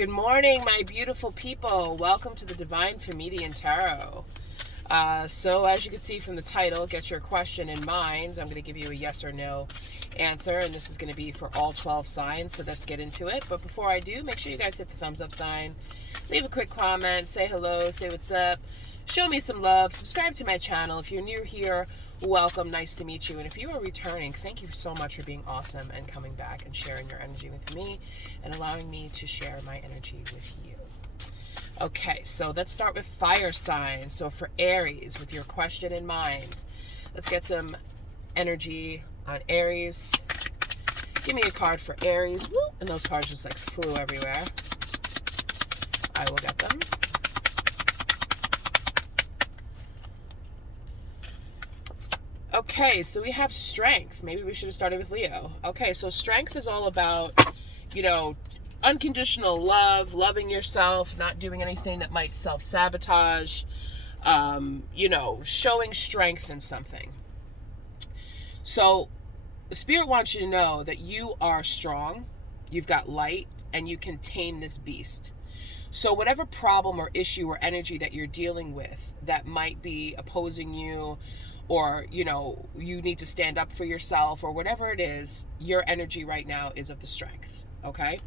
Good morning, my beautiful people. Welcome to the Divine Feminian Tarot. So as you can see from the title, get your question in mind. I'm going to give you a yes or no answer, and this is going to be for all 12 signs, so let's get into it. But before I do, make sure you guys hit the thumbs up sign, leave a quick comment, say hello, say what's up, show me some love, subscribe to my channel. If you're new here, welcome, nice to meet you. And if you are returning, thank you so much for being awesome and coming back and sharing your energy with me and allowing me to share my energy with you. Okay, so let's start with fire signs. So for Aries, with your question in mind, let's get some energy on Aries. Give me a card for Aries. Woo! And those cards just like flew everywhere. I will get them. Okay, so we have strength. Maybe we should have started with Leo. Okay, so strength is all about, unconditional love, loving yourself, not doing anything that might self-sabotage, showing strength in something. So the Spirit wants you to know that you are strong, you've got light, and you can tame this beast. So whatever problem or issue or energy that you're dealing with that might be opposing you, or, you need to stand up for yourself, or whatever it is, your energy right now is of the strength, okay?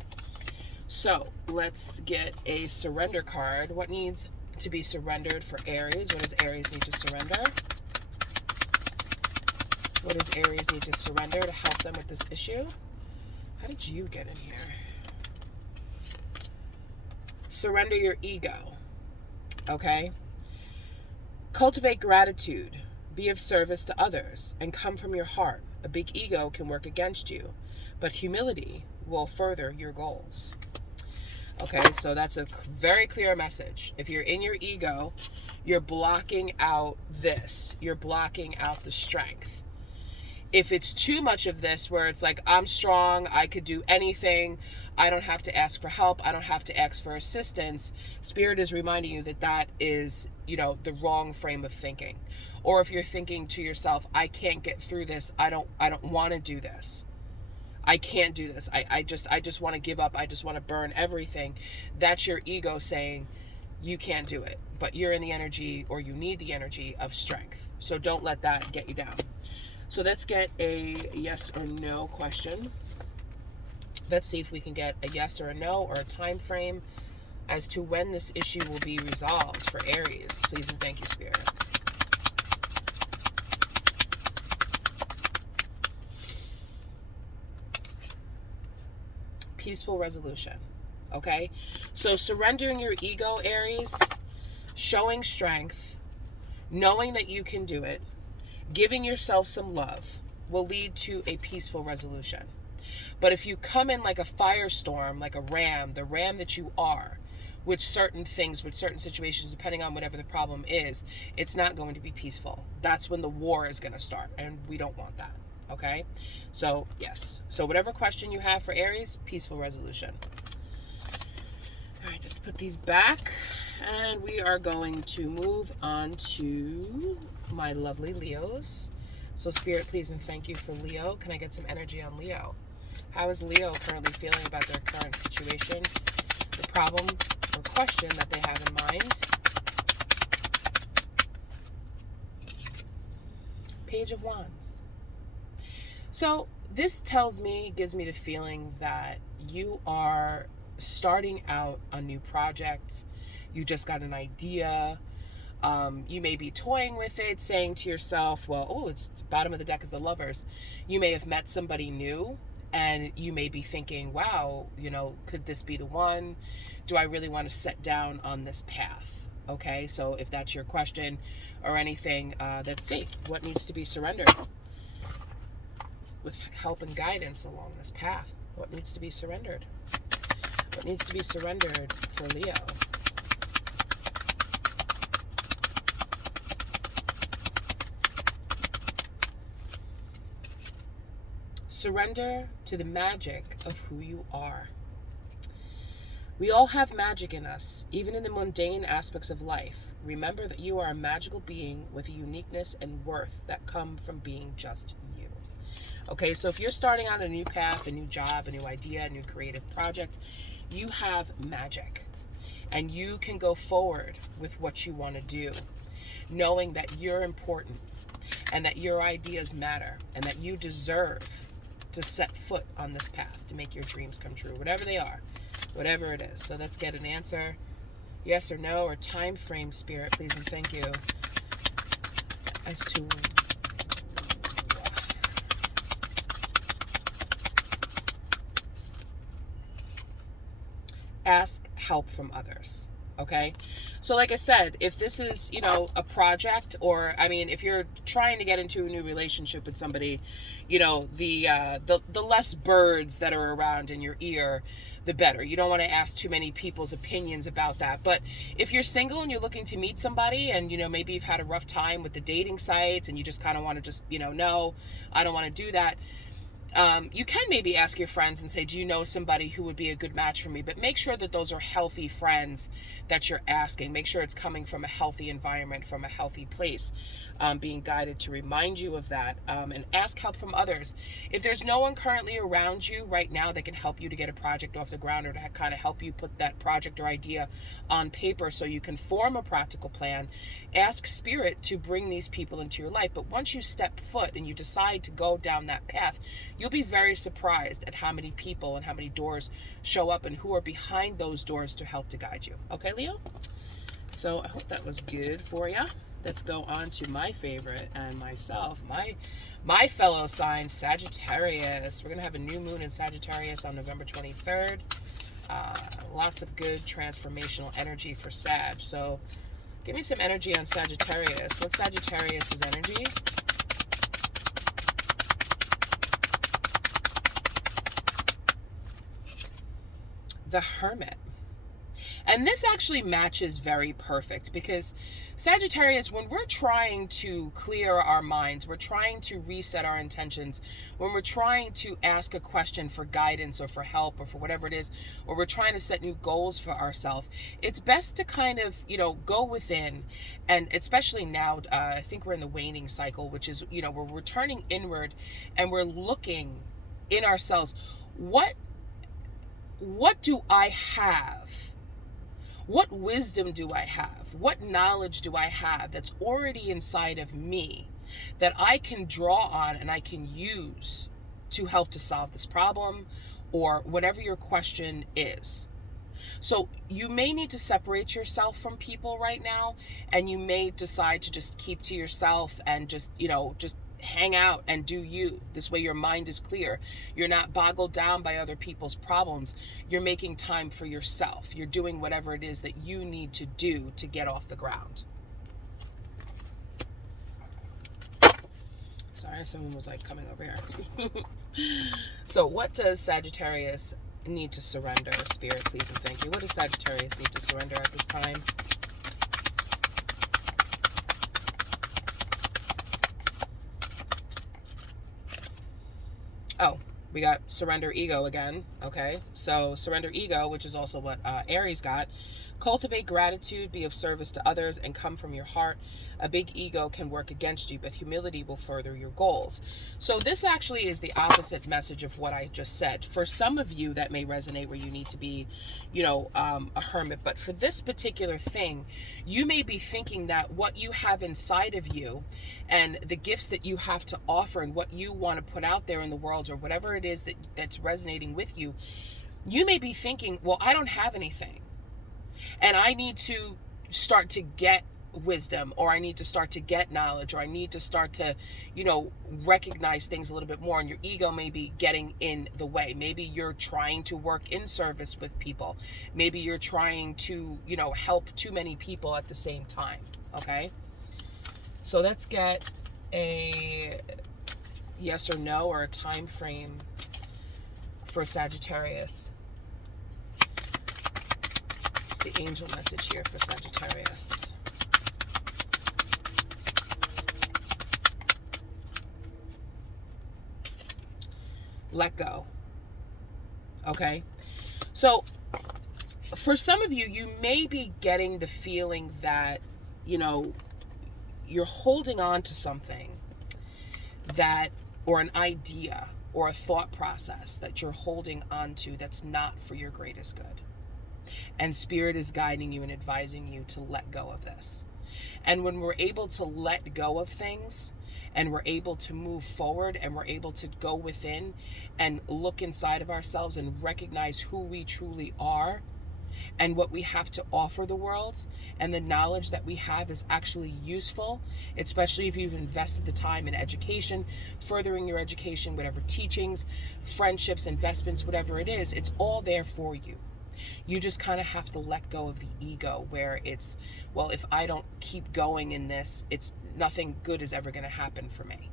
So let's get a surrender card. What needs to be surrendered for Aries? What does Aries need to surrender? What does Aries need to surrender to help them with this issue? How did you get in here? Surrender your ego, okay? Cultivate gratitude. Be of service to others and come from your heart. A big ego can work against you, but humility will further your goals. Okay, so that's a very clear message. If you're in your ego, you're blocking out this. You're blocking out the strength. If it's too much of this, where it's like, I'm strong, I could do anything, I don't have to ask for help, I don't have to ask for assistance, Spirit is reminding you that that is, the wrong frame of thinking. Or if you're thinking to yourself, I can't get through this, I don't want to do this, I can't do this, I just want to give up, I just want to burn everything. That's your ego saying you can't do it, but you're in the energy, or you need the energy of strength. So don't let that get you down. So let's get a yes or no question. Let's see if we can get a yes or a no, or a time frame as to when this issue will be resolved for Aries. Please and thank you, Spirit. Peaceful resolution. Okay? So surrendering your ego, Aries, showing strength, knowing that you can do it, giving yourself some love will lead to a peaceful resolution. But if you come in like a firestorm, like a ram, the ram that you are, with certain things, with certain situations, depending on whatever the problem is, it's not going to be peaceful. That's when the war is going to start, and we don't want that, okay? So, yes. So whatever question you have for Aries, peaceful resolution. All right, let's put these back, and we are going to move on to my lovely Leos. So Spirit, please and thank you for Leo. Can I get some energy on Leo? How is Leo currently feeling about their current situation, the problem or question that they have in mind? Page of Wands. So this gives me the feeling that you are starting out a new project. You just got an idea. You may be toying with it, saying to yourself, well, it's bottom of the deck is the Lovers. You may have met somebody new, and you may be thinking, wow, could this be the one? Do I really want to set down on this path? Okay, so if that's your question or anything, let's see. What needs to be surrendered with help and guidance along this path? What needs to be surrendered? What needs to be surrendered for Leo? Surrender to the magic of who you are. We all have magic in us, even in the mundane aspects of life. Remember that you are a magical being with a uniqueness and worth that come from being just you. Okay, so if you're starting on a new path, a new job, a new idea, a new creative project, you have magic. And you can go forward with what you want to do, knowing that you're important and that your ideas matter and that you deserve to set foot on this path to make your dreams come true, whatever they are, whatever it is. So let's get an answer, yes or no, or time frame, Spirit, please and thank you, as to ask help from others. Okay, so like I said, if this is, a project, or if you're trying to get into a new relationship with somebody, the less birds that are around in your ear, the better. You don't want to ask too many people's opinions about that. But if you're single and you're looking to meet somebody, and maybe you've had a rough time with the dating sites, and you just kind of want to just no, I don't want to do that. You can maybe ask your friends and say, do you know somebody who would be a good match for me? But make sure that those are healthy friends that you're asking. Make sure it's coming from a healthy environment, from a healthy place, being guided to remind you of that, and ask help from others. If there's no one currently around you right now that can help you to get a project off the ground, or to kind of help you put that project or idea on paper so you can form a practical plan, ask Spirit to bring these people into your life. But once you step foot and you decide to go down that path, you'll be very surprised at how many people and how many doors show up and who are behind those doors to help to guide you. Okay, Leo? So I hope that was good for you. Let's go on to my favorite and myself, my fellow sign, Sagittarius. We're going to have a new moon in Sagittarius on November 23rd. Lots of good transformational energy for Sag. So give me some energy on Sagittarius. What's Sagittarius's energy? The Hermit. And this actually matches very perfect, because Sagittarius, when we're trying to clear our minds, we're trying to reset our intentions, when we're trying to ask a question for guidance or for help or for whatever it is, or we're trying to set new goals for ourselves, it's best to kind of, go within. And especially now, I think we're in the waning cycle, which is, we're turning inward and we're looking in ourselves. What do I have? What wisdom do I have? What knowledge do I have that's already inside of me that I can draw on and I can use to help to solve this problem, or whatever your question is? So you may need to separate yourself from people right now, and you may decide to just keep to yourself and just hang out and do you. This way your mind is clear. You're not boggled down by other people's problems. You're making time for yourself. You're doing whatever it is that you need to do to get off the ground. Sorry, someone was coming over here. So what does Sagittarius need to surrender? Spirit, please and thank you. What does Sagittarius need to surrender at this time? Oh, we got surrender ego again. Okay, so surrender ego, which is also what Aries got. Cultivate gratitude, be of service to others, and come from your heart. A big ego can work against you, but humility will further your goals. So this actually is the opposite message of what I just said. For some of you, that may resonate where you need to be, a hermit. But for this particular thing, you may be thinking that what you have inside of you and the gifts that you have to offer and what you want to put out there in the world, or whatever it is that's resonating with you, you may be thinking, well, I don't have anything. And I need to start to get wisdom, or I need to start to get knowledge, or I need to start to, recognize things a little bit more. And your ego may be getting in the way. Maybe you're trying to work in service with people. Maybe you're trying to, help too many people at the same time. Okay. So let's get a yes or no, or a time frame for Sagittarius. The angel message here for Sagittarius. Let go. Okay. So for some of you, you may be getting the feeling that, you're holding on to something that or an idea or a thought process that you're holding on to that's not for your greatest good. And Spirit is guiding you and advising you to let go of this. And when we're able to let go of things and we're able to move forward and we're able to go within and look inside of ourselves and recognize who we truly are and what we have to offer the world, and the knowledge that we have is actually useful, especially if you've invested the time in education, furthering your education, whatever teachings, friendships, investments, whatever it is, it's all there for you. You just kind of have to let go of the ego where it's, well, if I don't keep going in this, it's nothing good is ever going to happen for me.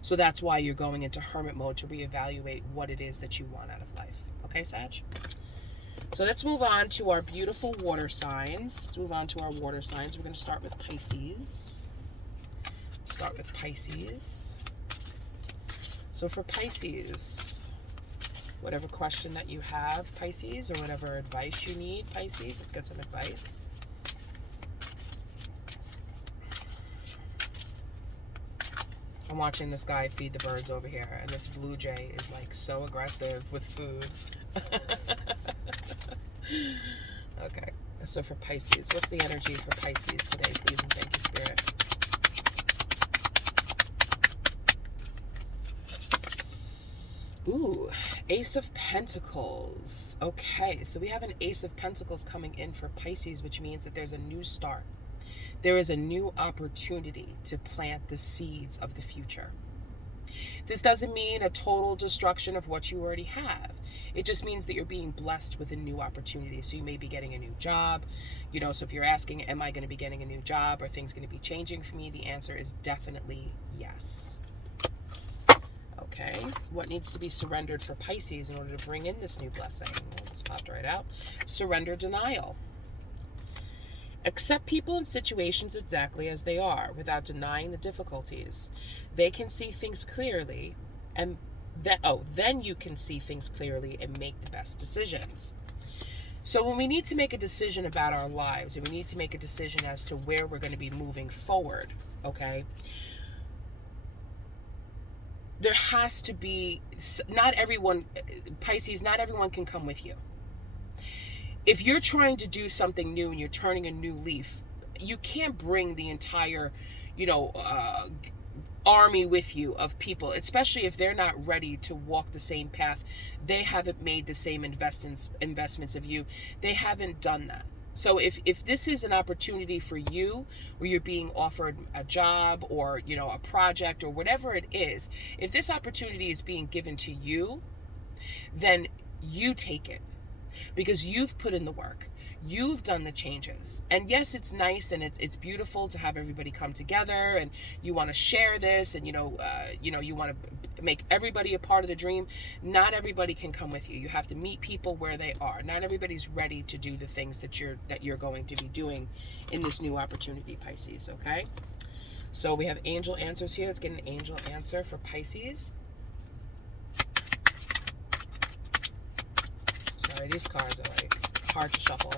So that's why you're going into hermit mode, to reevaluate what it is that you want out of life. Okay, Sag? So let's move on to our beautiful water signs. Let's move on to our water signs. We're going to start with Pisces. So for Pisces, whatever question that you have, Pisces, or whatever advice you need, Pisces, let's get some advice. I'm watching this guy feed the birds over here, and this blue jay is like so aggressive with food. Okay, so for Pisces, what's the energy for Pisces today, please, and thank you, Spirit? Ooh, Ace of Pentacles. Okay, so we have an Ace of Pentacles coming in for Pisces, which means that there's a new start. There is a new opportunity to plant the seeds of the future. This doesn't mean a total destruction of what you already have. It just means that you're being blessed with a new opportunity. So you may be getting a new job. So if you're asking, am I going to be getting a new job? Are things going to be changing for me? The answer is definitely yes. Okay, what needs to be surrendered for Pisces in order to bring in this new blessing? Well, it's popped right out. Surrender denial. Accept people and situations exactly as they are without denying the difficulties. They can see things clearly, and then you can see things clearly and make the best decisions. So when we need to make a decision about our lives, and we need to make a decision as to where we're going to be moving forward, okay, there has to be, not everyone, Pisces, not everyone can come with you. If you're trying to do something new and you're turning a new leaf, you can't bring the entire, army with you of people, especially if they're not ready to walk the same path. They haven't made the same investments of you. They haven't done that. So if this is an opportunity for you, where you're being offered a job or, a project or whatever it is, if this opportunity is being given to you, then you take it. Because you've put in the work, you've done the changes, and yes, it's nice and it's beautiful to have everybody come together, and you want to share this, and you want to make everybody a part of the dream. Not everybody can come with you. You have to meet people where they are. Not everybody's ready to do the things that you're going to be doing in this new opportunity, Pisces. Okay, so we have angel answers here. Let's get an angel answer for Pisces. Sorry, these cards are like hard to shuffle.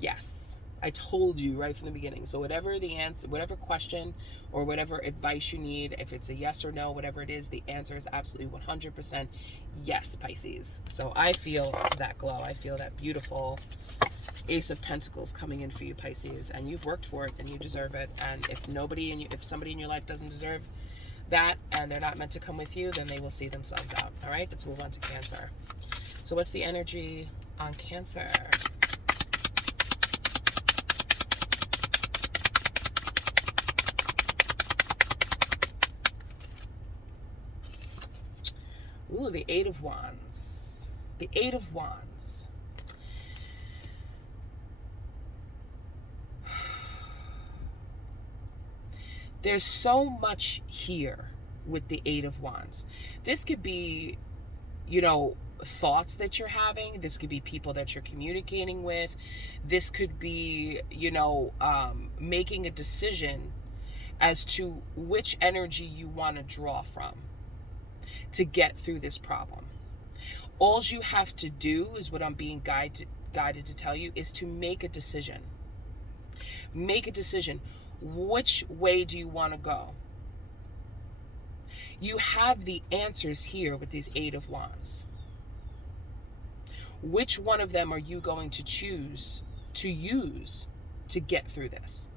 Yes, I told you right from the beginning. So whatever the answer, whatever question or whatever advice you need, if it's a yes or no, whatever it is, the answer is absolutely 100% yes, Pisces. So I feel that glow. I feel that beautiful Ace of Pentacles coming in for you, Pisces, and you've worked for it and you deserve it. And if somebody in your life doesn't deserve that and they're not meant to come with you, then they will see themselves out. All right, let's move on to Cancer. So what's the energy on Cancer? Ooh, the Eight of Wands. The Eight of Wands. There's so much here with the Eight of Wands. This could be, thoughts that you're having. This could be people that you're communicating with. This could be, making a decision as to which energy you want to draw from to get through this problem. All you have to do is what I'm being guided to tell you is to make a decision. Make a decision. Which way do you want to go? You have the answers here with these Eight of Wands. Which one of them are you going to choose to use to get through this?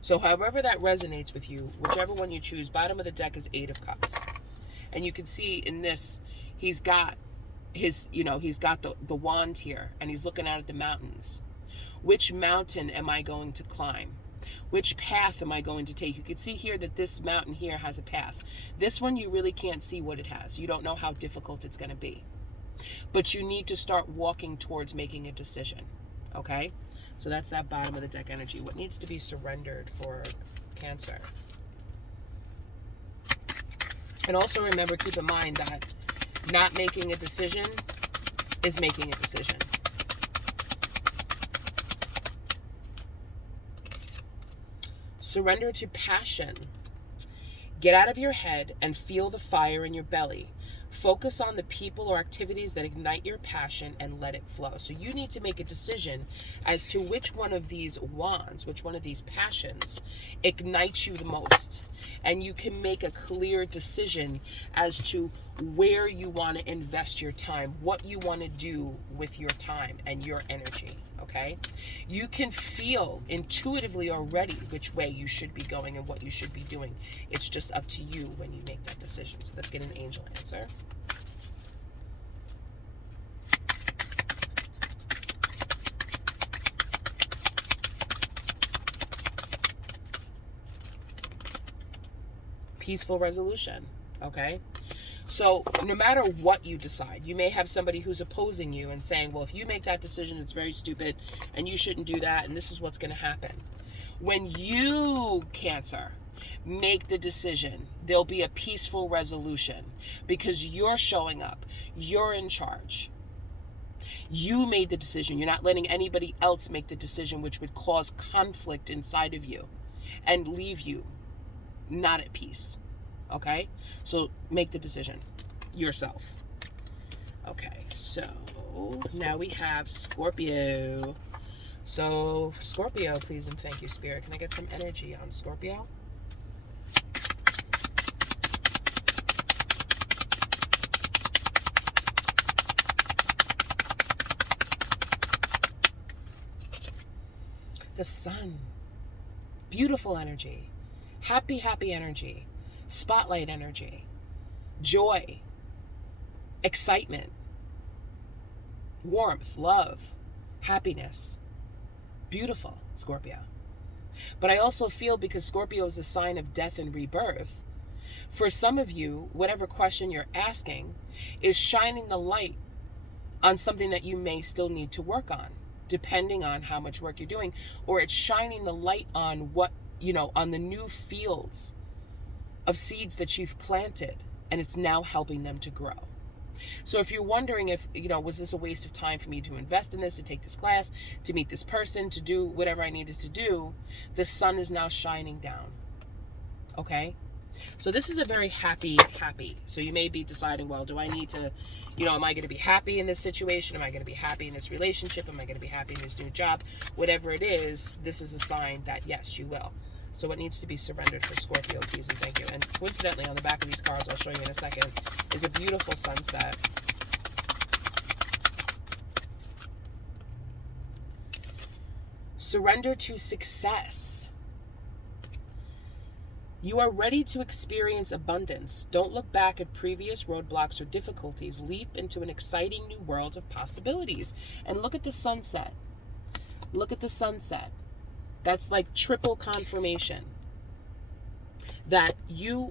So however that resonates with you, whichever one you choose, bottom of the deck is Eight of Cups. And you can see in this, he's got his, he's got the wand here, and he's looking out at the mountains. Which mountain am I going to climb? Which path am I going to take? You can see here that this mountain here has a path. This one, you really can't see what it has. You don't know how difficult it's going to be. But you need to start walking towards making a decision. Okay? So that's that bottom of the deck energy. What needs to be surrendered for Cancer? And also remember, keep in mind that not making a decision is making a decision. Surrender to passion. Get out of your head and feel the fire in your belly. Focus on the people or activities that ignite your passion and let it flow. So you need to make a decision as to which one of these wands, which one of these passions ignites you the most. And you can make a clear decision as to where you want to invest your time, what you want to do with your time and your energy. Okay? You can feel intuitively already which way you should be going and what you should be doing. It's just up to you when you make that decision. So let's get an angel answer. Peaceful resolution. Okay? So no matter what you decide, you may have somebody who's opposing you and saying, well, if you make that decision, it's very stupid and you shouldn't do that and this is what's going to happen. When you, Cancer, make the decision, there'll be a peaceful resolution because you're showing up. You're in charge. You made the decision. You're not letting anybody else make the decision, which would cause conflict inside of you and leave you not at peace. Okay, so make the decision yourself. Okay, so now we have Scorpio. So Scorpio, please and thank you, Spirit. Can I get some energy on Scorpio? The Sun. Beautiful energy. Happy, happy energy. Spotlight energy, joy, excitement, warmth, love, happiness. Beautiful, Scorpio. But I also feel, because Scorpio is a sign of death and rebirth, for some of you, whatever question you're asking is shining the light on something that you may still need to work on, depending on how much work you're doing, or it's shining the light on what, on the new fields of seeds that you've planted, and it's now helping them to grow. So if you're wondering if, was this a waste of time for me to invest in this, to take this class, to meet this person, to do whatever I needed to do, the sun is now shining down. Okay? So this is a very happy. So you may be deciding, well, do I need to, am I going to be happy in this situation? Am I going to be happy in this relationship? Am I going to be happy in this new job? Whatever it is, this is a sign that yes, you will. So what needs to be surrendered for Scorpio, please and thank you. And coincidentally, on the back of these cards, I'll show you in a second, is a beautiful sunset. Surrender to success. You are ready to experience abundance. Don't look back at previous roadblocks or difficulties. Leap into an exciting new world of possibilities. And look at the sunset. Look at the sunset. That's like triple confirmation that you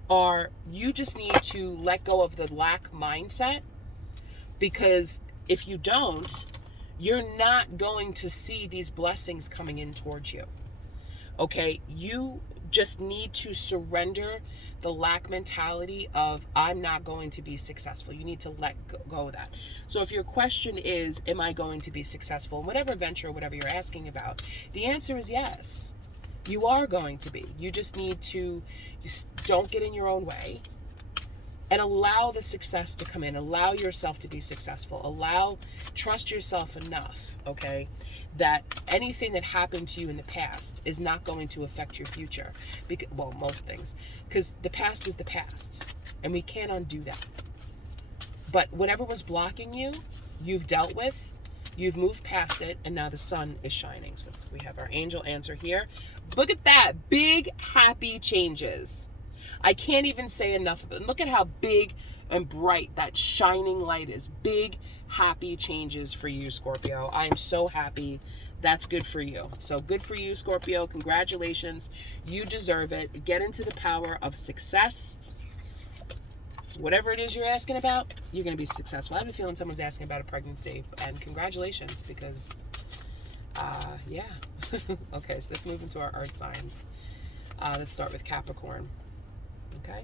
just need to let go of the lack mindset, because if you don't, you're not going to see these blessings coming in towards you. Okay, you just need to surrender the lack mentality of I'm not going to be successful. You need to let go of that. So if your question is, am I going to be successful in whatever venture, whatever you're asking about, the answer is yes. You are going to be. You just need to, don't get in your own way. And allow the success to come in. Allow yourself to be successful. Trust yourself enough, okay, that anything that happened to you in the past is not going to affect your future. Because, well, most things. Because the past is the past. And we can't undo that. But whatever was blocking you, you've dealt with. You've moved past it. And now the sun is shining. So we have our angel answer here. Look at that. Big, happy changes. I can't even say enough of it. Look at how big and bright that shining light is. Big, happy changes for you, Scorpio. I am so happy. That's good for you. So good for you, Scorpio. Congratulations. You deserve it. Get into the power of success. Whatever it is you're asking about, you're going to be successful. I have a feeling someone's asking about a pregnancy. And congratulations, because, yeah. Okay, so let's move into our earth signs. Let's start with Capricorn. Okay.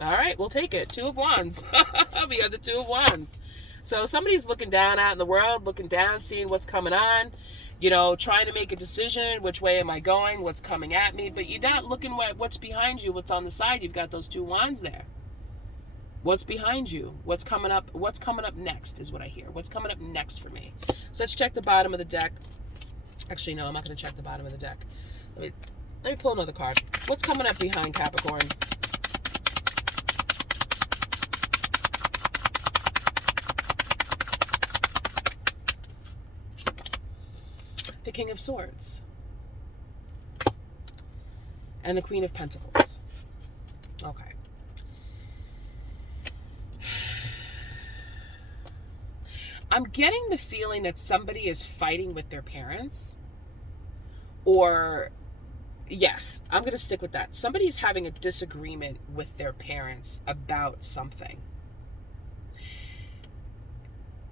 All right, we'll take it. Two of Wands. We have the Two of Wands. So somebody's looking down out in the world, looking down, seeing what's coming on, trying to make a decision. Which way am I going? What's coming at me? But you're not looking at what's behind you, what's on the side. You've got those two wands there. What's behind you? What's coming up? What's coming up next is what I hear. What's coming up next for me? So let's check the bottom of the deck. Actually, no, I'm not going to check the bottom of the deck. Let me pull another card. What's coming up behind Capricorn? The King of Swords. And the Queen of Pentacles. Okay. I'm getting the feeling that somebody is fighting with their parents. Or, yes, I'm going to stick with that. Somebody's having a disagreement with their parents about something.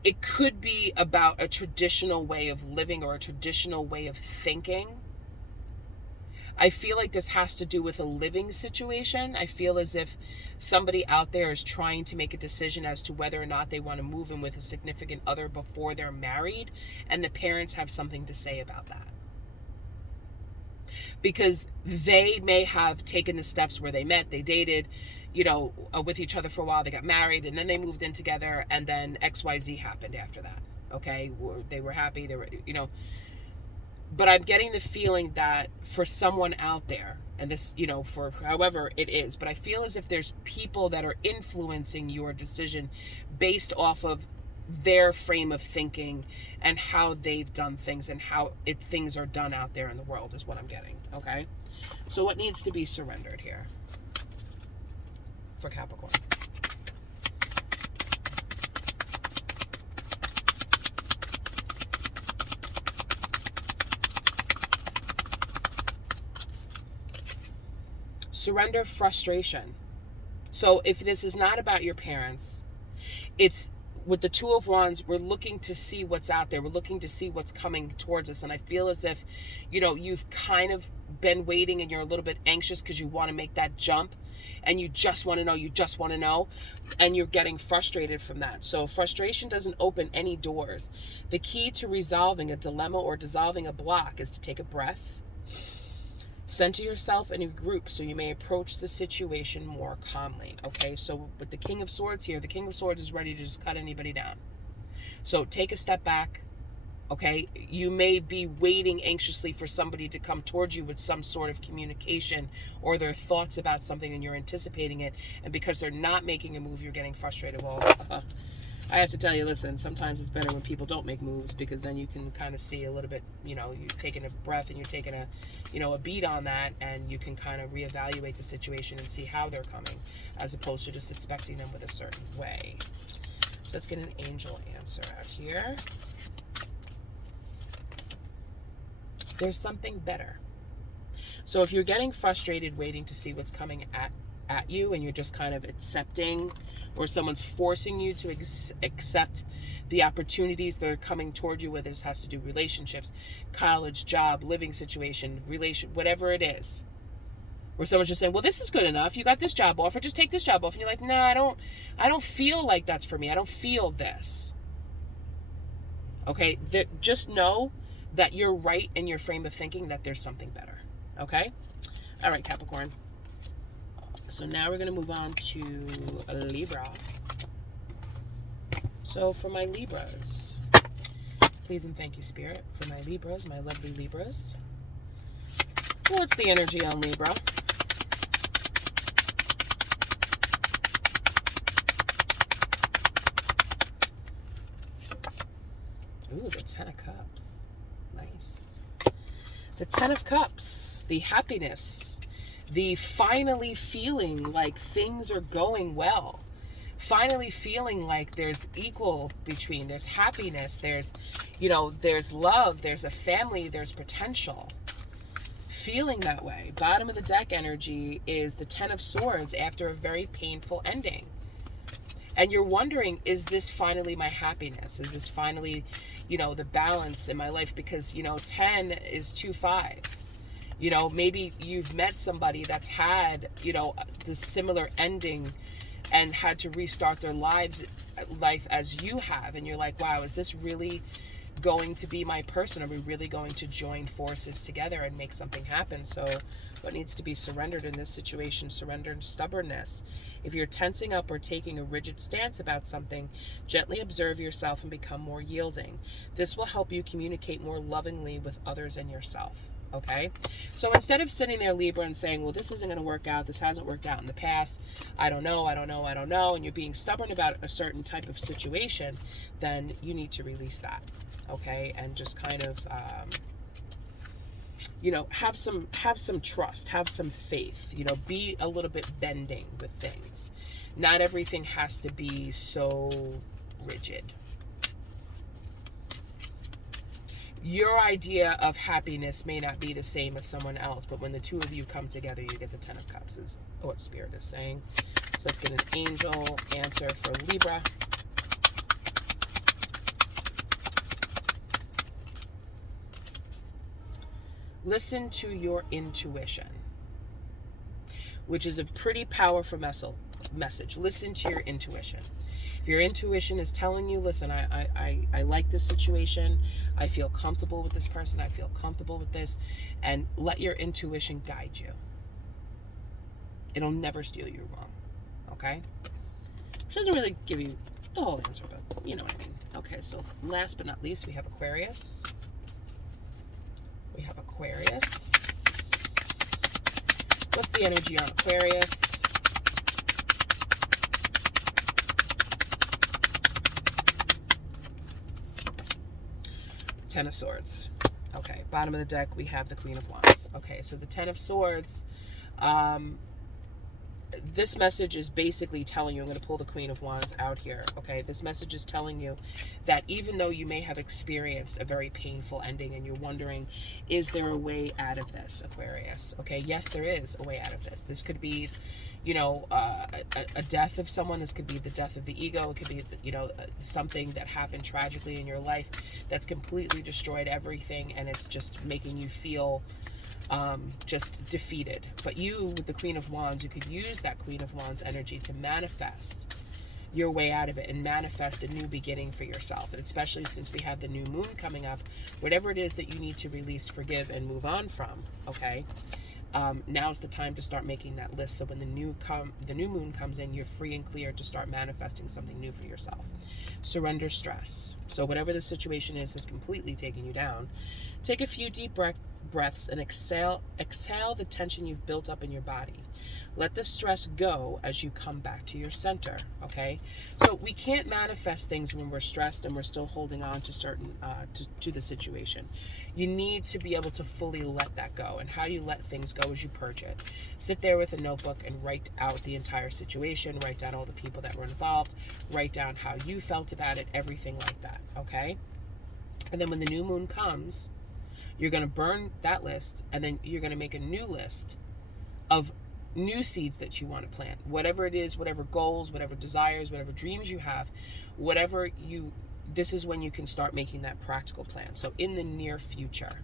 It could be about a traditional way of living or a traditional way of thinking. I feel like this has to do with a living situation. I feel as if somebody out there is trying to make a decision as to whether or not they want to move in with a significant other before they're married, and the parents have something to say about that. Because they may have taken the steps where they met, they dated, with each other for a while, they got married, and then they moved in together, and then XYZ happened after that. Okay? They were happy, they were, But I'm getting the feeling that for someone out there, and this, for however it is, but I feel as if there's people that are influencing your decision based off of their frame of thinking and how they've done things and how things are done out there in the world is what I'm getting, okay? So what needs to be surrendered here for Capricorn? Surrender frustration. So if this is not about your parents, it's with the Two of Wands, we're looking to see what's out there. We're looking to see what's coming towards us. And I feel as if, you've kind of been waiting and you're a little bit anxious because you want to make that jump and you just want to know, and you're getting frustrated from that. So frustration doesn't open any doors. The key to resolving a dilemma or dissolving a block is to take a breath, center yourself in a group so you may approach the situation more calmly. Okay, so with the King of Swords here, the King of Swords is ready to just cut anybody down. So take a step back. Okay, you may be waiting anxiously for somebody to come towards you with some sort of communication or their thoughts about something, and you're anticipating it, and because they're not making a move, you're getting frustrated. Well, I have to tell you, listen, sometimes it's better when people don't make moves, because then you can kind of see a little bit, you're taking a breath and you're taking a beat on that, and you can kind of reevaluate the situation and see how they're coming, as opposed to just expecting them with a certain way. So let's get an angel answer out here. There's something better. So if you're getting frustrated waiting to see what's coming at you, and you're just kind of accepting, or someone's forcing you to accept the opportunities that are coming toward you, whether this has to do relationships, college, job, living situation, whatever it is, where someone's just saying, well, this is good enough, you got this job offer, just take this job off, and you're like, no, I don't feel like that's for me, I don't feel this. Okay, just know that you're right in your frame of thinking, that there's something better. Okay? All right, Capricorn. So now we're going to move on to Libra. So for my Libras, please and thank you, Spirit, for my Libras, my lovely Libras. What's the energy on Libra? Ooh, the Ten of Cups. Nice. The Ten of Cups, the happiness, the finally feeling like things are going well. Finally feeling like there's equal between, there's happiness, there's, there's love, there's a family, there's potential. Feeling that way. Bottom of the deck energy is the Ten of Swords after a very painful ending. And you're wondering, is this finally my happiness? Is this finally, the balance in my life? Because, 10 is 2 5s. Maybe you've met somebody that's had, the similar ending and had to restart their life as you have. And you're like, wow, is this really going to be my person? Are we really going to join forces together and make something happen? So what needs to be surrendered in this situation? Surrender and stubbornness. If you're tensing up or taking a rigid stance about something, gently observe yourself and become more yielding. This will help you communicate more lovingly with others and yourself. Okay, so instead of sitting there, Libra, and saying, well, this isn't going to work out, this hasn't worked out in the past, I don't know, and you're being stubborn about a certain type of situation, then you need to release that. Okay, and just kind of have some trust, have some faith, be a little bit bending with things. Not everything has to be so rigid. Your idea of happiness may not be the same as someone else, but when the two of you come together, you get the Ten of Cups, is what Spirit is saying. So let's get an angel answer for Libra. Listen to your intuition, which is a pretty powerful message. Listen to your intuition. If your intuition is telling you, listen, I like this situation, I feel comfortable with this person, I feel comfortable with this, and let your intuition guide you. It'll never steer you wrong, okay? Which doesn't really give you the whole answer, but you know what I mean. Okay, so last but not least, we have Aquarius. What's the energy on Aquarius? Ten of Swords. Okay, bottom of the deck, we have the Queen of Wands. Okay, so the Ten of Swords, this message is basically telling you, I'm going to pull the Queen of Wands out here, okay? This message is telling you that even though you may have experienced a very painful ending and you're wondering, is there a way out of this, Aquarius? Okay, yes, there is a way out of this. This could be, a death of someone. This could be the death of the ego. It could be, something that happened tragically in your life that's completely destroyed everything, and it's just making you feel just defeated. But you, with the Queen of Wands, you could use that Queen of Wands energy to manifest your way out of it and manifest a new beginning for yourself. And especially since we have the new moon coming up, whatever it is that you need to release, forgive, and move on from, okay? Now's the time to start making that list. So when the new moon comes in, you're free and clear to start manifesting something new for yourself. Surrender stress. So whatever the situation is completely taking you down. Take a few deep breaths and exhale the tension you've built up in your body. Let the stress go as you come back to your center, okay? So we can't manifest things when we're stressed and we're still holding on to certain, to the situation. You need to be able to fully let that go. And how you let things go is you purge it. Sit there with a notebook and write out the entire situation, write down all the people that were involved, write down how you felt about it, everything like that, okay? And then when the new moon comes, you're going to burn that list, and then you're going to make a new list of new seeds that you want to plant. Whatever it is, whatever goals, whatever desires, whatever dreams you have, this is when you can start making that practical plan. So in the near future,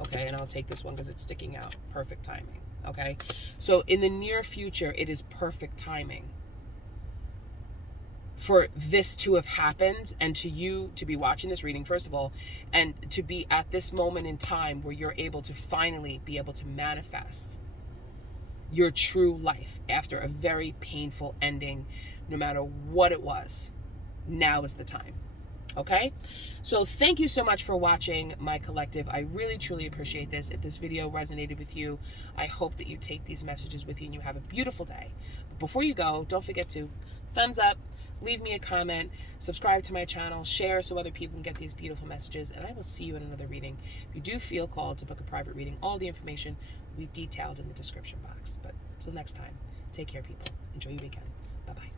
okay, and I'll take this one because it's sticking out. Perfect timing, okay? So in the near future, it is perfect timing for this to have happened, and to you to be watching this reading, first of all, and to be at this moment in time where you're able to finally be able to manifest your true life after a very painful ending, no matter what it was. Now is the time. Okay? So thank you so much for watching my collective. I really, truly appreciate this. If this video resonated with you, I hope that you take these messages with you and you have a beautiful day. But before you go, don't forget to thumbs up, leave me a comment, subscribe to my channel, share so other people can get these beautiful messages, and I will see you in another reading. If you do feel called to book a private reading, all the information will be detailed in the description box. But until next time, take care, people. Enjoy your weekend. Bye-bye.